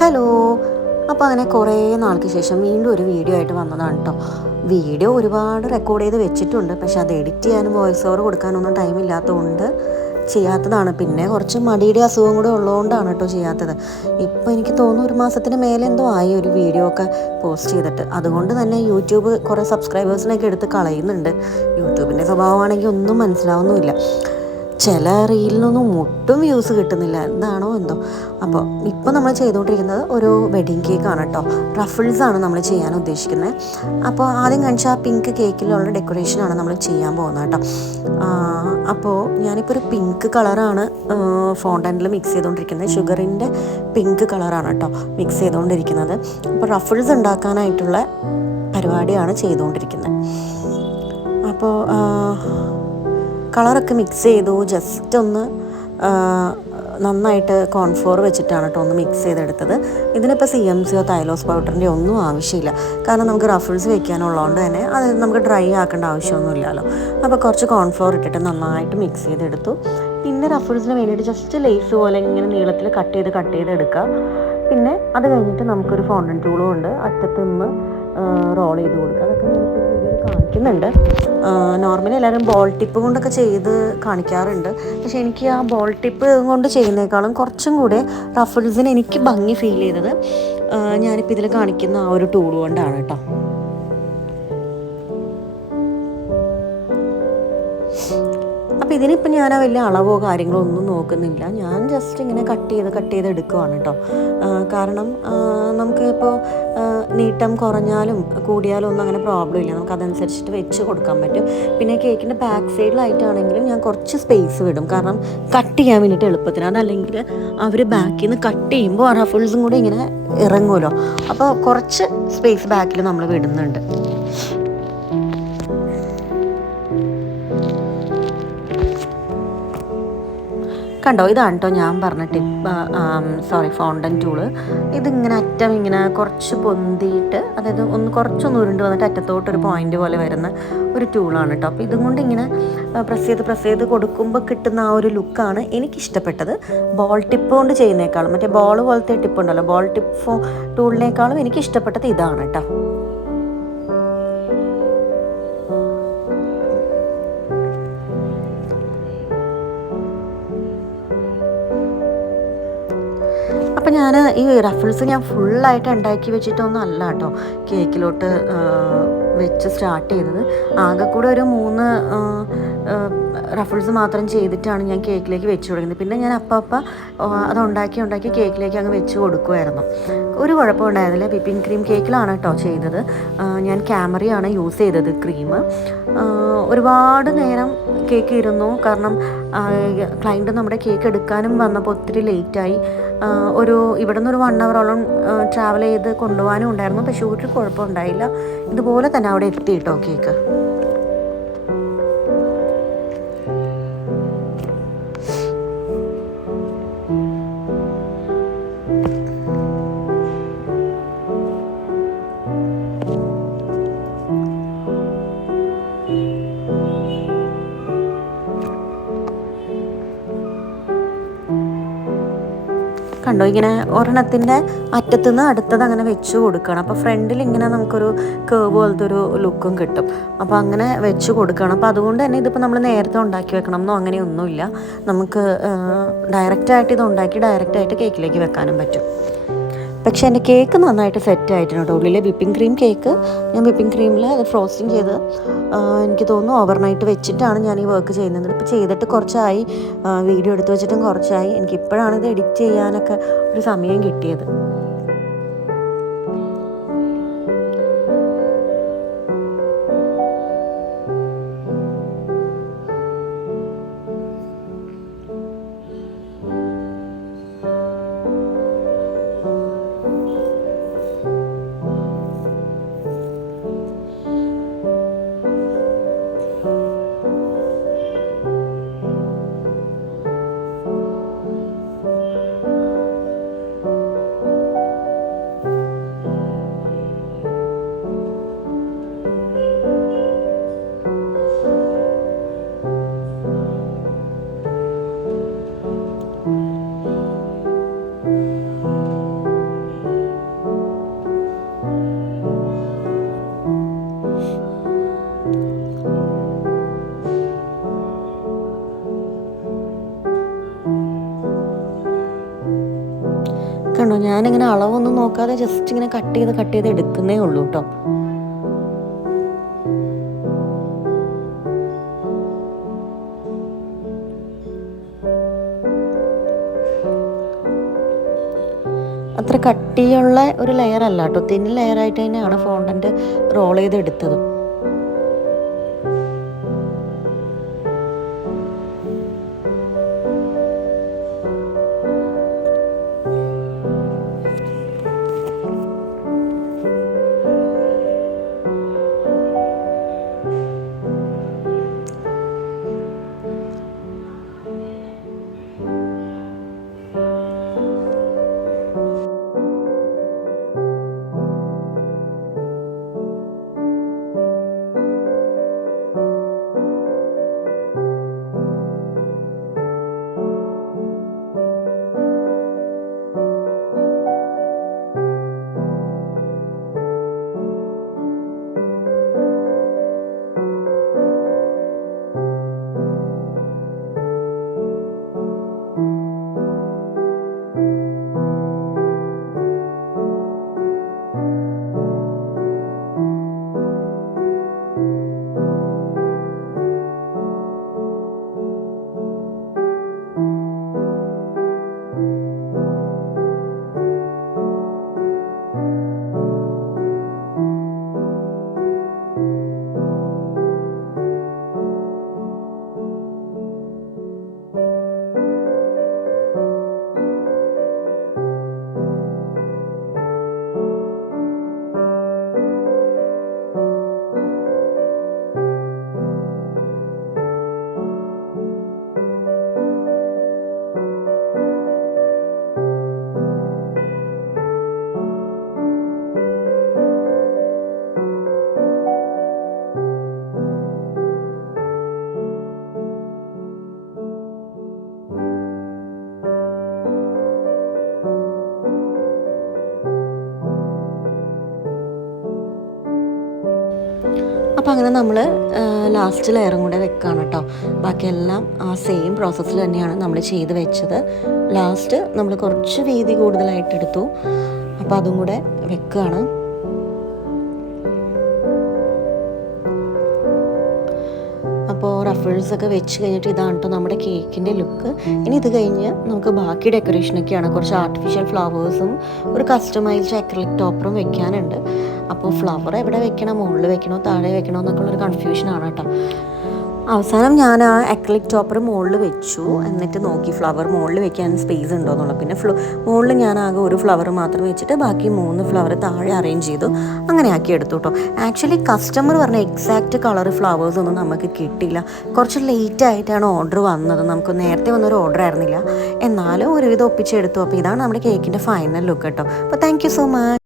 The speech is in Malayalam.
ഹലോ. അപ്പോൾ അങ്ങനെ കുറേ നാൾക്ക് ശേഷം വീണ്ടും ഒരു വീഡിയോ ആയിട്ട് വന്നതാണ് കേട്ടോ. വീഡിയോ ഒരുപാട് റെക്കോർഡ് ചെയ്ത് വെച്ചിട്ടുണ്ട്, പക്ഷെ അത് എഡിറ്റ് ചെയ്യാനും വോയിസ് ഓവർ കൊടുക്കാനൊന്നും ടൈം ഇല്ലാത്തതുകൊണ്ട് ചെയ്യാത്തതാണ്. പിന്നെ കുറച്ച് മടിയുടെ അസുഖം കൂടെ ഉള്ളതുകൊണ്ടാണ് കേട്ടോ ചെയ്യാത്തത്. ഇപ്പോൾ എനിക്ക് തോന്നുന്നു ഒരു മാസത്തിന് മേലെ എന്തോ ആയി ഒരു വീഡിയോ ഒക്കെ പോസ്റ്റ് ചെയ്തിട്ട്. അതുകൊണ്ട് തന്നെ യൂട്യൂബ് കുറേ സബ്സ്ക്രൈബേഴ്സിനൊക്കെ എടുത്ത് കളയുന്നുണ്ട്. യൂട്യൂബിൻ്റെ സ്വഭാവമാണെങ്കിൽ ഒന്നും മനസ്സിലാവുന്നുമില്ല. ചില റീലിനൊന്നും ഒട്ടും വ്യൂസ് കിട്ടുന്നില്ല, എന്താണോ എന്തോ. അപ്പോൾ ഇപ്പോൾ നമ്മൾ ചെയ്തുകൊണ്ടിരിക്കുന്നത് ഒരു വെഡ്ഡിങ് കേക്കാണ് കേട്ടോ. റഫിൾസാണ് നമ്മൾ ചെയ്യാൻ ഉദ്ദേശിക്കുന്നത്. അപ്പോൾ ആദ്യം കാണിച്ച ആ പിങ്ക് കേക്കിലുള്ള ഡെക്കറേഷനാണ് നമ്മൾ ചെയ്യാൻ പോകുന്നത് കേട്ടോ. അപ്പോൾ ഞാനിപ്പോൾ ഒരു പിങ്ക് കളറാണ് ഫോണ്ടൻറ്റിൽ മിക്സ് ചെയ്തുകൊണ്ടിരിക്കുന്നത്. ഷുഗറിൻ്റെ പിങ്ക് കളറാണ് കേട്ടോ മിക്സ് ചെയ്തുകൊണ്ടിരിക്കുന്നത്. അപ്പോൾ റഫിൾസ് ഉണ്ടാക്കാനായിട്ടുള്ള പരിപാടിയാണ് ചെയ്തുകൊണ്ടിരിക്കുന്നത്. അപ്പോൾ കളറൊക്കെ മിക്സ് ചെയ്തു. ജസ്റ്റ് ഒന്ന് നന്നായിട്ട് കോൺഫ്ലോർ വെച്ചിട്ടാണ് കേട്ടോ ഒന്ന് മിക്സ് ചെയ്തെടുത്തത്. ഇതിനിപ്പോൾ CMCയോ തൈലോസ് പൗഡറിൻ്റെയോ ഒന്നും ആവശ്യമില്ല. കാരണം നമുക്ക് റഫിൾസ് വെക്കാനുള്ളതുകൊണ്ട് തന്നെ അത് നമുക്ക് ഡ്രൈ ആക്കേണ്ട ആവശ്യമൊന്നുമില്ലല്ലോ. അപ്പോൾ കുറച്ച് കോൺഫ്ലോർ ഇട്ടിട്ട് നന്നായിട്ട് മിക്സ് ചെയ്തെടുത്തു. പിന്നെ റഫിൾസിന് വേണ്ടിയിട്ട് ജസ്റ്റ് ലേസ് പോലെ ഇങ്ങനെ നീളത്തിൽ കട്ട് ചെയ്ത് എടുക്കുക. പിന്നെ അത് കഴിഞ്ഞിട്ട് നമുക്കൊരു ഫോണ്ടൻ ടൂളും ഉണ്ട്, അറ്റത്ത് നിന്ന് റോൾ ചെയ്ത് കൊടുക്കുക. അതൊക്കെ ഞാനിപ്പോൾ വീഡിയോയിൽ കാണിക്കുന്നുണ്ട്. നോർമലി എല്ലാവരും ബോൾ ടിപ്പ് കൊണ്ടൊക്കെ ചെയ്ത് കാണിക്കാറുണ്ട്, പക്ഷേ എനിക്ക് ആ ബോൾ ടിപ്പ് കൊണ്ട് ചെയ്യുന്നേക്കാളും കുറച്ചും കൂടെ റഫിൾസിന് എനിക്ക് ഭംഗി ഫീൽ ചെയ്തത് ഞാനിപ്പോൾ ഇതിൽ കാണിക്കുന്ന ആ ഒരു ടൂൾ കൊണ്ടാണ് കേട്ടോ. അപ്പോൾ ഇതിനിപ്പോൾ ഞാൻ വലിയ അളവോ കാര്യങ്ങളോ ഒന്നും നോക്കുന്നില്ല. ഞാൻ ജസ്റ്റ് ഇങ്ങനെ കട്ട് ചെയ്ത് എടുക്കുവാണ് കേട്ടോ. കാരണം നമുക്ക് ഇപ്പോൾ നീട്ടം കുറഞ്ഞാലും കൂടിയാലും ഒന്നും അങ്ങനെ പ്രോബ്ലം ഇല്ല. നമുക്ക് അതനുസരിച്ചിട്ട് വെച്ച് കൊടുക്കാൻ പറ്റും. പിന്നെ കേക്കിൻ്റെ ബാക്ക് സൈഡിലായിട്ടാണെങ്കിലും ഞാൻ കുറച്ച് സ്പേസ് വിടും, കാരണം കട്ട് ചെയ്യാൻ വേണ്ടിയിട്ട് എളുപ്പത്തിന്. അതല്ലെങ്കിൽ അവർ ബാക്കിൽ നിന്ന് കട്ട് ചെയ്യുമ്പോൾ റഫിൾസും കൂടി ഇങ്ങനെ ഇറങ്ങുമല്ലോ. അപ്പോൾ കുറച്ച് സ്പേസ് ബാക്കിൽ നമ്മൾ വിടുന്നുണ്ട്. കണ്ടോ, ഇതാണ് കേട്ടോ ഞാൻ പറഞ്ഞ ഫോണ്ടൻ ടൂള്. ഇതിങ്ങനെ അറ്റം ഇങ്ങനെ കുറച്ച് പൊന്തിയിട്ട്, അതായത് കുറച്ചൊന്ന് ഉരുണ്ട് വന്നിട്ട് അറ്റത്തോട്ടൊരു പോയിൻ്റ് പോലെ വരുന്ന ഒരു ടൂളാണ് കേട്ടോ. അപ്പോൾ ഇതും കൊണ്ട് ഇങ്ങനെ പ്രസ് ചെയ്ത് കൊടുക്കുമ്പോൾ കിട്ടുന്ന ആ ഒരു ലുക്കാണ് എനിക്കിഷ്ടപ്പെട്ടത്. ബോൾ ടിപ്പ് കൊണ്ട് ചെയ്യുന്നേക്കാളും, മറ്റേ ബോൾ പോലത്തെ ടിപ്പ് ഉണ്ടല്ലോ, ബോൾ ടിപ്പ് ടൂളിനേക്കാളും എനിക്കിഷ്ടപ്പെട്ടത് ഇതാണ് കേട്ടോ. അപ്പം ഞാൻ ഈ റഫിൾസ് ഞാൻ ഫുള്ളായിട്ട് ഉണ്ടാക്കി വെച്ചിട്ടൊന്നും അല്ല കേട്ടോ കേക്കിലോട്ട് വെച്ച് സ്റ്റാർട്ട് ചെയ്തത്. ആകെ കൂടെ ഒരു 3 റഫിൾസ് മാത്രം ചെയ്തിട്ടാണ് ഞാൻ കേക്കിലേക്ക് വെച്ച് കൊടുക്കുന്നത്. പിന്നെ ഞാൻ അപ്പം അത് ഉണ്ടാക്കി കേക്കിലേക്ക് അങ്ങ് വെച്ച് കൊടുക്കുമായിരുന്നു. ഒരു കുഴപ്പം ഉണ്ടായിരുന്നില്ല. വിപ്പിംഗ് ക്രീം കേക്കിലാണ് കേട്ടോ ചെയ്തത്. ഞാൻ ക്യാമറയാണ് യൂസ് ചെയ്തത് ക്രീം. ഒരുപാട് നേരം കേക്ക് ഇരുന്നു, കാരണം ക്ലയൻറ്റ് നമ്മുടെ കേക്ക് എടുക്കാനും വന്നപ്പോൾ ഒത്തിരി ലേറ്റായി. ഇവിടെ നിന്ന് ഒരു 1 ഹവറോളം ട്രാവൽ ചെയ്ത് കൊണ്ടുപോകാനും ഉണ്ടായിരുന്നു. പക്ഷേ ഒരു കുഴപ്പമുണ്ടായില്ല. ഇതുപോലെ തന്നെ അവിടെ എത്തി കേട്ടോ കേക്ക്. കണ്ടോ, ഇങ്ങനെ ഒരെണ്ണത്തിൻ്റെ അറ്റത്തുനിന്ന് അടുത്തത് അങ്ങനെ വെച്ച് കൊടുക്കണം. അപ്പോൾ ഫ്രണ്ടിൽ ഇങ്ങനെ നമുക്കൊരു കേവ് പോലത്തെ ഒരു ലുക്കും കിട്ടും. അപ്പോൾ അങ്ങനെ വെച്ച് കൊടുക്കണം. അപ്പോൾ അതുകൊണ്ട് തന്നെ ഇതിപ്പോൾ നമ്മൾ നേരത്തെ ഉണ്ടാക്കി വെക്കണം എന്നോ അങ്ങനെയൊന്നുമില്ല. നമുക്ക് ഡയറക്റ്റായിട്ട് ഇത് ഉണ്ടാക്കി ഡയറക്റ്റായിട്ട് കേക്കിലേക്ക് വെക്കാനും പറ്റും. പക്ഷേ എൻ്റെ കേക്ക് നന്നായിട്ട് സെറ്റ് ആയിട്ടുണ്ട് കേട്ടോ. ഉള്ളിലെ വിപ്പിംഗ് ക്രീം കേക്ക് ഞാൻ വിപ്പിംഗ് ക്രീമിൽ അത് ഫ്രോസ്റ്റിംഗ് ചെയ്ത് എനിക്ക് തോന്നുന്നു ഓവർനൈറ്റ് വെച്ചിട്ടാണ് ഞാൻ ഈ വർക്ക് ചെയ്യുന്നത്. ഇപ്പോൾ ചെയ്തിട്ട് കുറച്ചായി, വീഡിയോ എടുത്ത് വെച്ചിട്ടും കുറച്ചായി. എനിക്കിപ്പോഴാണ് ഇത് എഡിറ്റ് ചെയ്യാനൊക്കെ ഒരു സമയം കിട്ടിയത്. കണ്ടോ, ഞാനിങ്ങനെ അളവൊന്നും നോക്കാതെ ജസ്റ്റ് ഇങ്ങനെ കട്ട് ചെയ്ത് എടുക്കുന്നേ ഉള്ളൂ കേട്ടോ. അത്ര കട്ടിയുള്ള ഒരു ലെയർ അല്ല കേട്ടോ, തിൻ ലെയറായിട്ട് തന്നെയാണ് ഫോണ്ടൻറ്റ് റോൾ ചെയ്തെടുത്തത്. അപ്പോൾ അങ്ങനെ നമ്മൾ ലാസ്റ്റ് ലെയറും കൂടെ വെക്കുകയാണ് കേട്ടോ. ബാക്കിയെല്ലാം ആ സെയിം പ്രോസസ്സിൽ തന്നെയാണ് നമ്മൾ ചെയ്ത് വെച്ചത്. ലാസ്റ്റ് നമ്മൾ കുറച്ച് വീതി കൂടുതലായിട്ടെടുത്തു, അപ്പോൾ അതും കൂടെ വെക്കുകയാണ്. അപ്പോൾ റഫിൾസൊക്കെ വെച്ച് കഴിഞ്ഞിട്ട് ഇതാണ് കേട്ടോ നമ്മുടെ കേക്കിൻ്റെ ലുക്ക്. ഇനി ഇത് കഴിഞ്ഞ് നമുക്ക് ബാക്കി ഡെക്കറേഷനൊക്കെയാണ്. കുറച്ച് ആർട്ടിഫിഷ്യൽ ഫ്ലവേഴ്സും ഒരു കസ്റ്റമൈസ്ഡ് അക്രിലിക് ടോപ്പറും വെക്കാനുണ്ട്. അപ്പോൾ ഫ്ലവർ എവിടെ വെക്കണം, മുകളിൽ വെക്കണോ താഴെ വെക്കണോ എന്നൊക്കെയുള്ളൊരു കൺഫ്യൂഷനാണ് കേട്ടോ. അവസാനം ഞാൻ ആ അക്രിലിക് ടോപ്പർ മുകളിൽ വെച്ചു. എന്നിട്ട് നോക്കി ഫ്ലവർ മുകളിൽ വെക്കാൻ സ്പേസ് ഉണ്ടോ എന്നുള്ളത്. പിന്നെ മുകളിൽ ഞാൻ ആകെ ഒരു ഫ്ലവർ മാത്രം വെച്ചിട്ട് ബാക്കി 3 ഫ്ലവർ താഴെ അറേഞ്ച് ചെയ്തു. അങ്ങനെ ആക്കി എടുത്തു കേട്ടോ. ആക്ച്വലി കസ്റ്റമർ പറഞ്ഞ എക്സാക്റ്റ് കളർ ഫ്ലവേഴ്സ് ഒന്നും നമുക്ക് കിട്ടില്ല. കുറച്ച് ലേറ്റ് ആയിട്ടാണ് ഓർഡർ വന്നത്. നമുക്ക് നേരത്തെ വന്നൊരു ഓർഡർ ആയിരുന്നില്ല. എന്നാലും ഒരുവിധം ഒപ്പിച്ചെടുത്തു. അപ്പോൾ ഇതാണ് നമ്മുടെ കേക്കിൻ്റെ ഫൈനൽ ലുക്ക് കേട്ടോ. അപ്പോൾ താങ്ക് യു സോ മച്ച്.